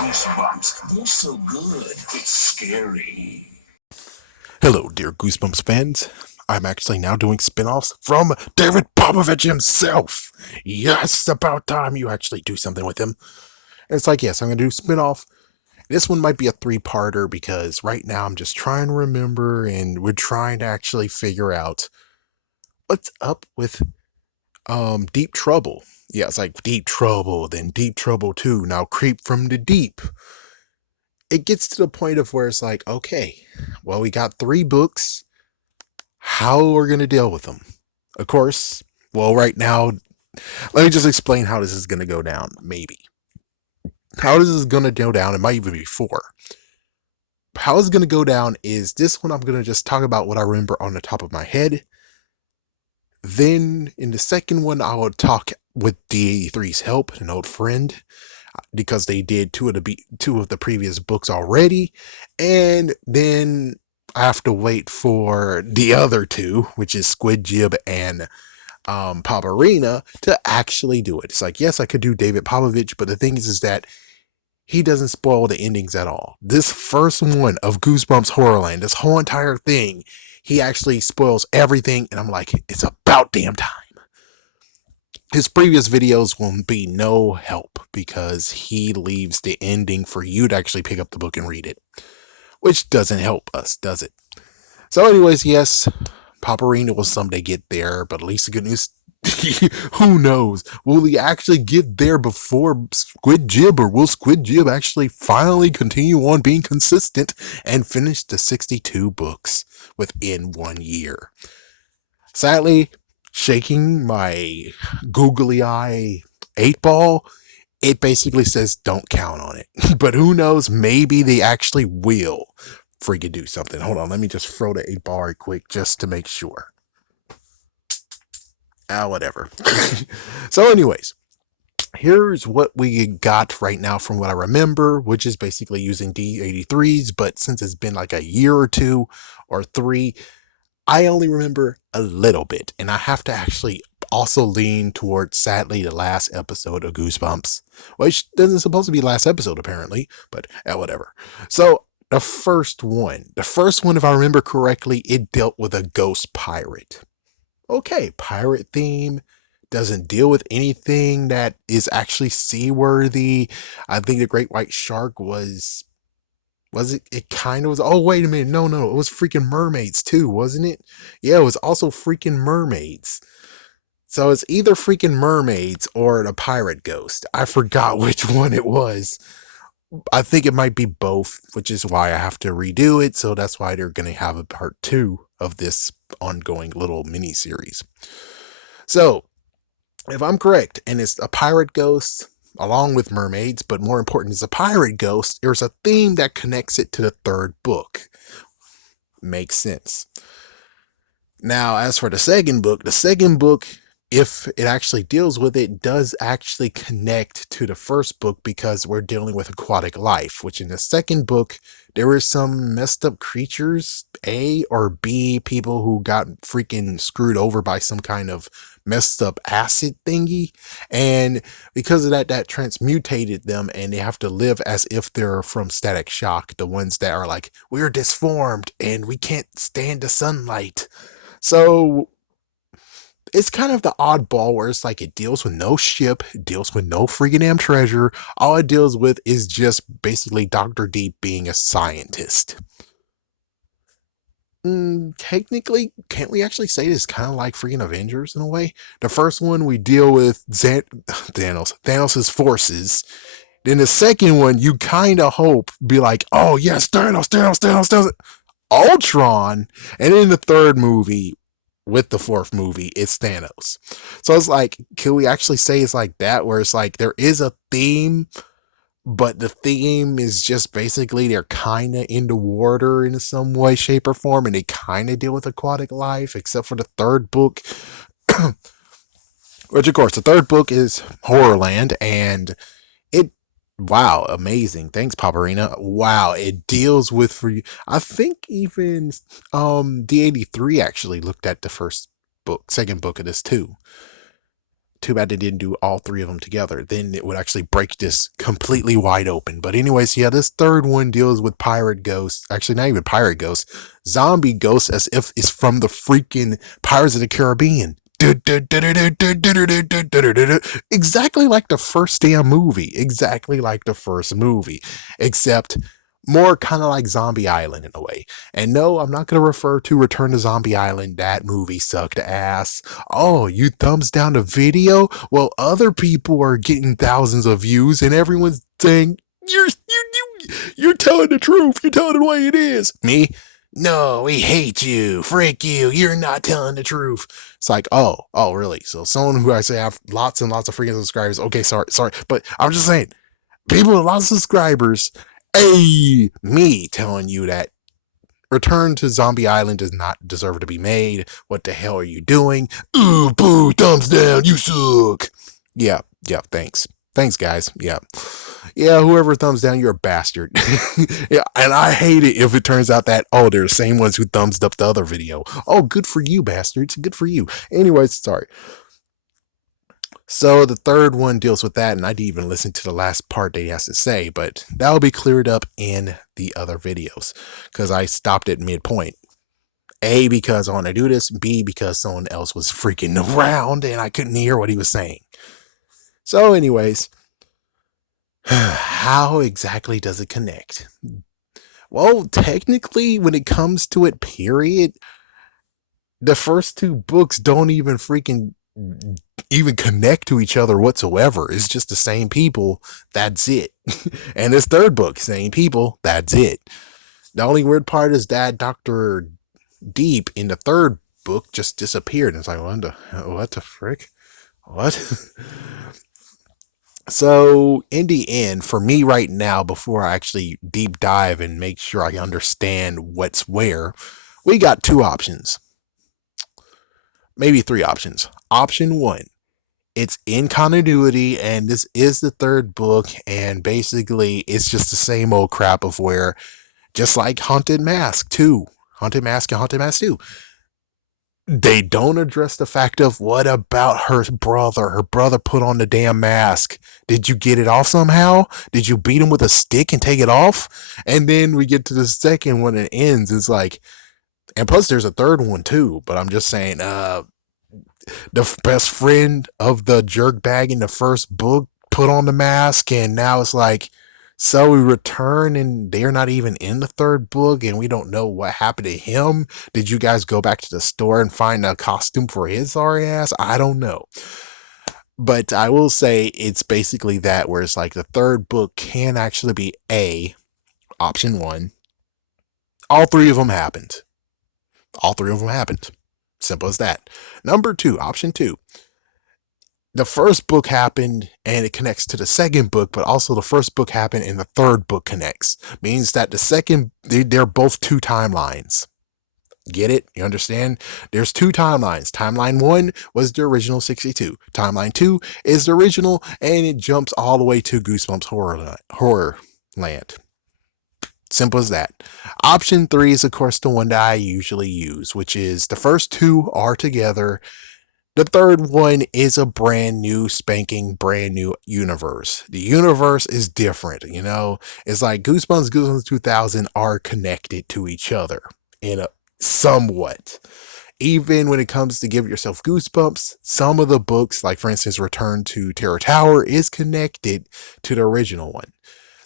Goosebumps. They're so good, it's scary. Hello, dear Goosebumps fans. I'm actually now doing spin-offs from David Popovich himself. Yes, about time you actually do something with him. And it's like, yes, I'm going to do spin-off. This one might be a three-parter because right now I'm just trying to remember and we're trying to actually figure out what's up with Deep Trouble. Yeah, it's like Deep Trouble, then Deep Trouble 2, now Creep from the Deep. It gets to the point of where it's like, okay, well, we got 3 books. How we're going to deal with them? Of course, well, right now, let me just explain how this is going to go down, maybe. How this is going to go down, it might even be 4. How it's going to go down is this one, I'm going to just talk about what I remember on the top of my head. Then, in the second one, I will talk with D83's help, an old friend, because they did two of the previous books already, and then I have to wait for the other 2, which is Squid Jib and Paparina, to actually do it. It's like, yes, I could do David Popovich, but the thing is that he doesn't spoil the endings at all. This first one of Goosebumps Horrorland, this whole entire thing, he actually spoils everything, and I'm like, it's about damn time. His previous videos will be no help because he leaves the ending for you to actually pick up the book and read it, which doesn't help us, does it? So anyways, yes, Paparina will someday get there, but at least the good news, who knows? Will he actually get there before Squid Jib, or will Squid Jib actually finally continue on being consistent and finish the 62 books within 1 year? Sadly, shaking my googly eye 8-ball, it basically says don't count on it. But who knows? Maybe they actually will freaking do something. Hold on, let me just throw the 8-ball right quick just to make sure. Whatever. So anyways, here's what we got right now from what I remember, which is basically using D83s, but since it's been like a year or 2 or 3, I only remember a little bit, and I have to actually also lean towards, sadly, the last episode of Goosebumps, which doesn't supposed to be last episode apparently, but whatever. So the first one, if I remember correctly, it dealt with a ghost pirate. Okay, pirate theme, doesn't deal with anything that is actually seaworthy. I think the great white shark was it? It kind of was. Oh, wait a minute. No, it was freaking mermaids too, wasn't it? Yeah, it was also freaking mermaids. So it's either freaking mermaids or the pirate ghost. I forgot which one it was. I think it might be both, which is why I have to redo it. So that's why they're going to have a part 2 of this ongoing little mini series. So if I'm correct, and it's a pirate ghost along with mermaids, but more important is a pirate ghost, there's a theme that connects it to the 3rd book. Makes sense. Now, as for the second book, if it actually deals with it, does actually connect to the 1st book because we're dealing with aquatic life, which in the 2nd book, there were some messed up creatures, A or B, people who got freaking screwed over by some kind of messed up acid thingy, and because of that, that transmutated them, and they have to live as if they're from Static Shock, the ones that are like, we're disformed and we can't stand the sunlight. So it's kind of the oddball where it's like it deals with no ship, it deals with no freaking damn treasure. All it deals with is just basically Dr. Deep being a scientist. Technically, can't we actually say this kind of like freaking Avengers in a way? The first one we deal with Thanos's forces. Then the second one, you kind of hope be like, oh yes, Thanos. Ultron, and in the 3rd movie, with the 4th movie, it's Thanos. So it's like, can we actually say it's like that, where it's like there is a theme, but the theme is just basically they're kind of in the water in some way, shape, or form, and they kind of deal with aquatic life, except for the 3rd book, which of course the 3rd book is Horrorland, and it, wow, amazing. Thanks, Paparina. Wow, it deals with, for you. I think even D83 actually looked at the 1st book, 2nd book of this too. Too bad they didn't do all three of them together. Then it would actually break this completely wide open. But anyways, yeah, this third one deals with pirate ghosts. Actually, not even pirate ghosts, zombie ghosts, as if it's from the freaking Pirates of the Caribbean. Exactly like the first damn movie. Exactly like the first movie. Except more kind of like Zombie Island in a way. And no, I'm not going to refer to Return to Zombie Island. That movie sucked ass. Oh, you thumbs down the video? Well, other people are getting thousands of views and everyone's saying, you're telling the truth. You're telling the way it is. Me? No, we hate you. Frick you. You're not telling the truth. It's like, oh, really? So someone who I say have lots and lots of freaking subscribers. Okay, sorry. But I'm just saying, people with lots of subscribers, hey, me telling you that Return to Zombie Island does not deserve to be made. What the hell are you doing? Ooh, boo, thumbs down, you suck. Yeah, thanks. Thanks, guys. Yeah, whoever thumbs down, you're a bastard. Yeah, and I hate it if it turns out that, oh, they're the same ones who thumbs up the other video. Oh, good for you, bastards. Good for you. Anyways, sorry. So the third one deals with that, and I didn't even listen to the last part that he has to say, but that will be cleared up in the other videos because I stopped at midpoint. A, because I want to do this. B, because someone else was freaking around and I couldn't hear what he was saying. So, anyways, how exactly does it connect? Well, technically, when it comes to it, period, the first two books don't even connect to each other whatsoever. It's just the same people. That's it. And this third book, same people. That's it. The only weird part is that Dr. Deep in the third book just disappeared. And it's like, what the frick? What? So, in the end, for me right now, before I actually deep dive and make sure I understand what's where, we got two options. Maybe three options. Option one, it's in continuity, and this is the third book, and basically it's just the same old crap of where, just like Haunted Mask 2, Haunted Mask and Haunted Mask 2, they don't address the fact of what about her brother? Her brother put on the damn mask. Did you get it off somehow? Did you beat him with a stick and take it off? And then we get to the second one and it ends. It's like, and plus there's a third one too, but I'm just saying, the best friend of the jerk bag in the first book put on the mask, and now it's like, so we return and they're not even in the third book and we don't know what happened to him. Did you guys go back to the store and find a costume for his sorry ass? I don't know. But I will say it's basically that, where it's like the third book can actually be A, option one. All three of them happened. All three of them happened. Simple as that. Number two, option two. The first book happened and it connects to the second book, but also the first book happened and the third book connects. Means that the second, they're both two timelines. Get it? You understand? There's two timelines. Timeline one was the original 62. Timeline two is the original, and it jumps all the way to Goosebumps Horror Land. Simple as that. Option three is, of course, the one that I usually use, which is the first two are together. The third one is a brand new, spanking, brand new universe. The universe is different, you know? It's like Goosebumps 2000 are connected to each other in a somewhat. Even when it comes to give yourself goosebumps, some of the books, like for instance, Return to Terror Tower, is connected to the original one.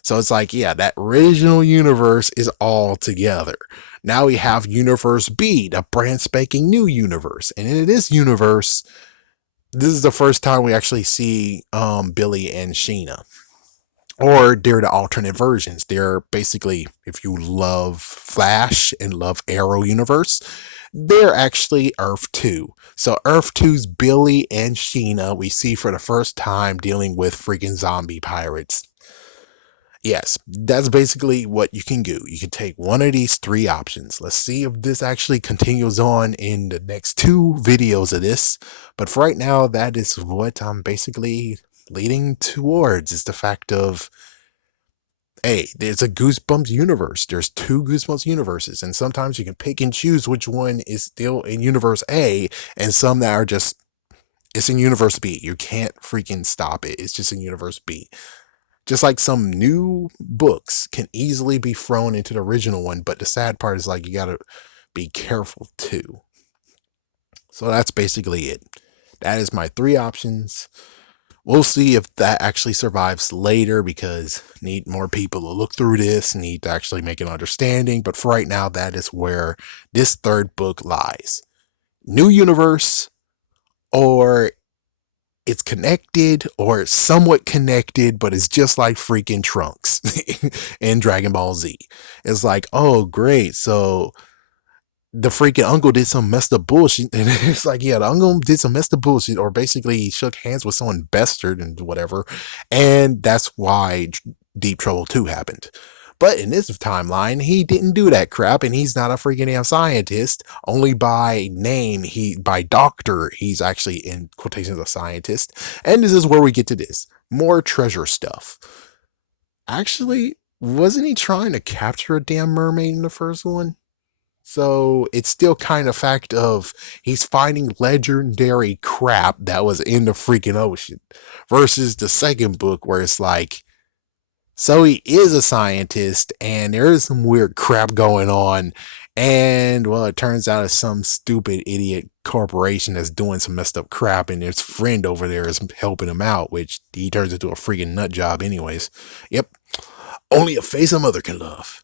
So it's like, yeah, that original universe is all together. Now we have Universe B, the brand spanking new universe. And in this universe, this is the first time we actually see Billy and Sheena. Or they're the alternate versions. They're basically, if you love Flash and love Arrow universe, they're actually Earth 2. So Earth two's Billy and Sheena we see for the first time dealing with freaking zombie pirates. Yes, that's basically what you can do. You can take one of these three options. Let's see if this actually continues on in the next two videos of this. But for right now, that is what I'm basically leading towards, is the fact of, hey, there's a Goosebumps universe. There's two Goosebumps universes. And sometimes you can pick and choose which one is still in universe A, and some that are just It's in Universe B. You can't freaking stop it. It's just in Universe B. Just like some new books can easily be thrown into the original one, but the sad part is like you gotta be careful too. So that's basically it. That is my three options. We'll see if that actually survives later because need more people to look through this, need to actually make an understanding. But for right now, that is where this third book lies. New universe, or it's connected, or it's somewhat connected, but it's just like freaking Trunks in Dragon Ball Z. It's like, oh, great. So the freaking uncle did some messed up bullshit. And it's like, yeah, the uncle did some messed up bullshit, or basically he shook hands with someone bastard and whatever. And that's why Deep Trouble 2 happened. But in this timeline, he didn't do that crap, and he's not a freaking damn scientist. Only by name, by doctor, he's actually in quotations a scientist. And this is where we get to this. More treasure stuff. Actually, wasn't he trying to capture a damn mermaid in the first one? So it's still kind of fact of he's finding legendary crap that was in the freaking ocean versus the second book where it's like, so he is a scientist and there is some weird crap going on. And well, it turns out it's some stupid idiot corporation that's doing some messed up crap, and his friend over there is helping him out, which he turns into a freaking nut job, anyways. Yep. Only a face a mother can love.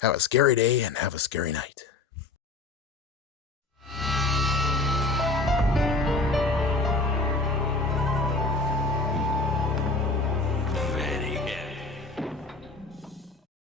Have a scary day and have a scary night.